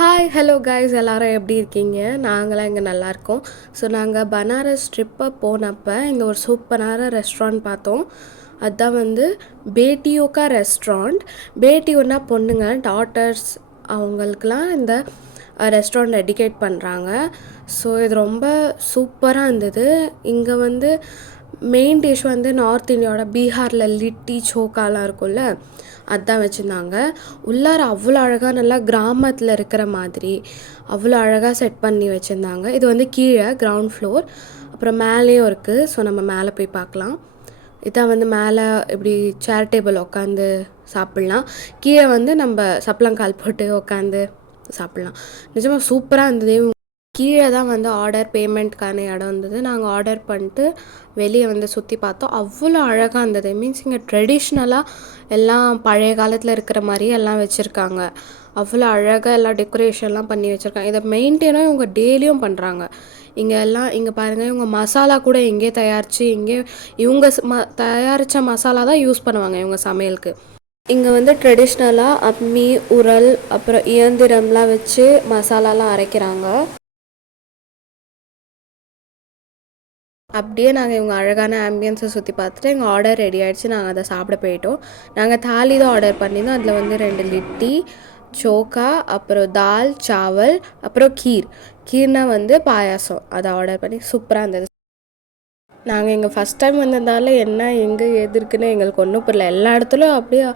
Hi hello guys எல்லாரும் எப்படி இருக்கீங்க? நாங்களாம் இங்கே நல்லாயிருக்கோம். ஸோ நாங்கள் பனாரஸ் ட்ரிப்பை போனப்போ இந்த ஒரு சூப்பரான ரெஸ்டாரண்ட் பார்த்தோம். அதுதான் வந்து பேட்டியோக்கா ரெஸ்டாரண்ட். பேட்டியோன்னா பொண்ணுங்க, டாட்டர்ஸ், அவங்களுக்கெலாம் இந்த ரெஸ்டாரண்ட் டெடிகேட் பண்ணுறாங்க. ஸோ இது ரொம்ப சூப்பராக இருந்தது. இங்கே வந்து மெயின் டிஷ் வந்து நார்த் இந்தியாவோட பீகாரில் லிட்டி சோக்காலாம் இருக்கும்ல, அதுதான் வச்சுருந்தாங்க. உள்ளார அவ்வளோ அழகாக நல்லா கிராமத்தில் இருக்கிற மாதிரி அவ்வளோ அழகாக செட் பண்ணி வச்சுருந்தாங்க. இது வந்து கீழே கிரவுண்ட் ஃப்ளோர், அப்புறம் மேலேயும் இருக்குது. ஸோ நம்ம மேலே போய் பார்க்கலாம். இதான் வந்து மேலே இப்படி சேர் டேபிள் உட்காந்து சாப்பிட்லாம். கீழே வந்து நம்ம சப்பளங்கால் போட்டு உட்காந்து சாப்பிட்லாம். நிஜமாக சூப்பராக இருந்தது. கீழே தான் வந்து ஆர்டர் பேமெண்ட்க்கான இடம் இருந்தது. நாங்கள் ஆர்டர் பண்ணிட்டு வெளியே வந்து சுற்றி பார்த்தோம். அவ்வளோ அழகாக இருந்தது. மீன்ஸ் இங்கே ட்ரெடிஷ்னலாக எல்லாம் பழைய காலத்தில் இருக்கிற மாதிரியே எல்லாம் வச்சுருக்காங்க. அவ்வளோ அழகாக எல்லாம் டெக்கரேஷன்லாம் பண்ணி வச்சுருக்காங்க. இதை மெயின்டைனாக இவங்க டெய்லியும் பண்ணுறாங்க. இங்கே எல்லாம் இங்கே பாருங்கள், இவங்க மசாலா கூட எங்கேயே தயாரித்து இவங்க தயாரித்த மசாலா தான் யூஸ் பண்ணுவாங்க இவங்க சமையலுக்கு. இங்கே வந்து ட்ரெடிஷ்னலாக அம்மி, உரல், அப்புறம் இயந்திரம்லாம் வச்சு மசாலாலாம் அரைக்கிறாங்க. அப்படியே நாங்கள் இவங்க அழகான ஆம்பியன்ஸை சுற்றி பார்த்துட்டு எங்கள் ஆர்டர் ரெடி ஆகிடுச்சு. நாங்கள் அதை சாப்பிட போயிட்டோம். நாங்கள் தாலி தான் ஆர்டர் பண்ணியிருந்தோம். அதில் வந்து 2 லிட்டி சோக்கா, அப்புறம் தால் சாவல், அப்புறம் கீர்னா வந்து பாயாசம், அதை ஆர்டர் பண்ணி சூப்பராக இருந்தது. நாங்கள் எங்கள் ஃபஸ்ட் டைம் வந்ததால் என்ன எங்கே எது இருக்குன்னு எங்களுக்கு ஒன்றும் புரியல. எல்லா இடத்துலையும் அப்படியே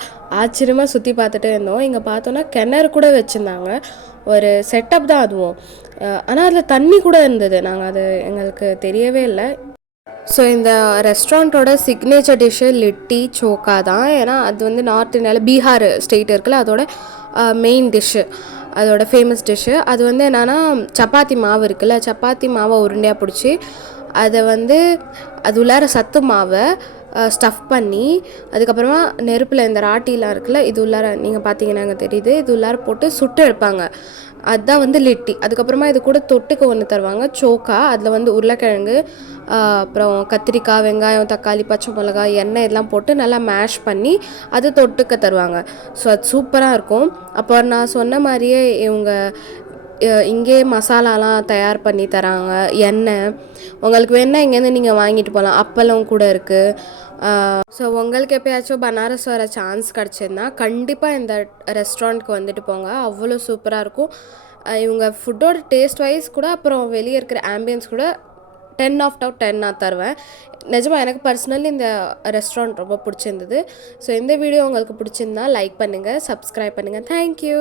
ஆச்சரியமாக சுற்றி பார்த்துட்டே இருந்தோம். இங்கே பார்த்தோன்னா கிணறு கூட வச்சுருந்தாங்க. ஒரு செட்டப் தான் அதுவும். ஆனால் அதில் தண்ணி கூட இருந்தது. நாங்கள் அது எங்களுக்கு தெரியவே இல்லை. ஸோ இந்த ரெஸ்டாரண்ட்டோட சிக்னேச்சர் டிஷ்ஷு லிட்டி சோக்கா தான். ஏன்னா அது வந்து நார்த் இந்தியாவில் பீகார் ஸ்டேட் இருக்குல்ல, அதோட மெயின் டிஷ்ஷு, அதோட ஃபேமஸ் டிஷ்ஷு. அது வந்து என்னென்னா சப்பாத்தி மாவு இருக்குல்ல, சப்பாத்தி மாவை உருண்டையாக பிடிச்சி அதை வந்து அது உள்ளார சத்து மாவை ஸ்டஃப் பண்ணி அதுக்கப்புறமா நெருப்பில் இந்த ராட்டிலாம் இருக்குல்ல, இது உள்ளார நீங்கள் பார்த்தீங்கன்னா அங்கே தெரியுது, இது உள்ளார போட்டு சுட்டு எடுப்பாங்க. அதுதான் வந்து லிட்டி. அதுக்கப்புறமா இது கூட தொட்டுக்க ஒன்று தருவாங்க, சோக்கா. அதில் வந்து உருளைக்கிழங்கு, அப்புறம் கத்திரிக்காய், வெங்காயம், தக்காளி, பச்சை மிளகாய், எண்ணெய் இதெல்லாம் போட்டு நல்லா மேஷ் பண்ணி அது தொட்டுக்க தருவாங்க. ஸோ அது சூப்பராக இருக்கும். அப்போ நான் சொன்ன மாதிரியே இவங்க இங்கே மசாலாலாம் தயார் பண்ணி தராங்க. எண்ணெய் உங்களுக்கு வேணால் இங்கேருந்து நீங்கள் வாங்கிட்டு போகலாம். அப்பளம் கூட இருக்குது. ஸோ உங்களுக்கு எப்போயாச்சும் பனாரஸ் வர சான்ஸ் கிடச்சிருந்தா கண்டிப்பாக இந்த ரெஸ்டாரண்ட்க்கு வந்துட்டு போங்க. அவ்வளோ சூப்பராக இருக்கும். இவங்க ஃபுட்டோட டேஸ்ட் வைஸ் கூட, அப்புறம் வெளியே இருக்கிற ஆம்பியன்ஸ் கூட 10/10 நான் தருவேன். நிஜமாக எனக்கு பர்சனலி இந்த ரெஸ்டாரண்ட் ரொம்ப பிடிச்சிருந்தது. ஸோ இந்த வீடியோ உங்களுக்கு பிடிச்சிருந்தா லைக் பண்ணுங்கள், சப்ஸ்கிரைப் பண்ணுங்கள். தேங்க்யூ.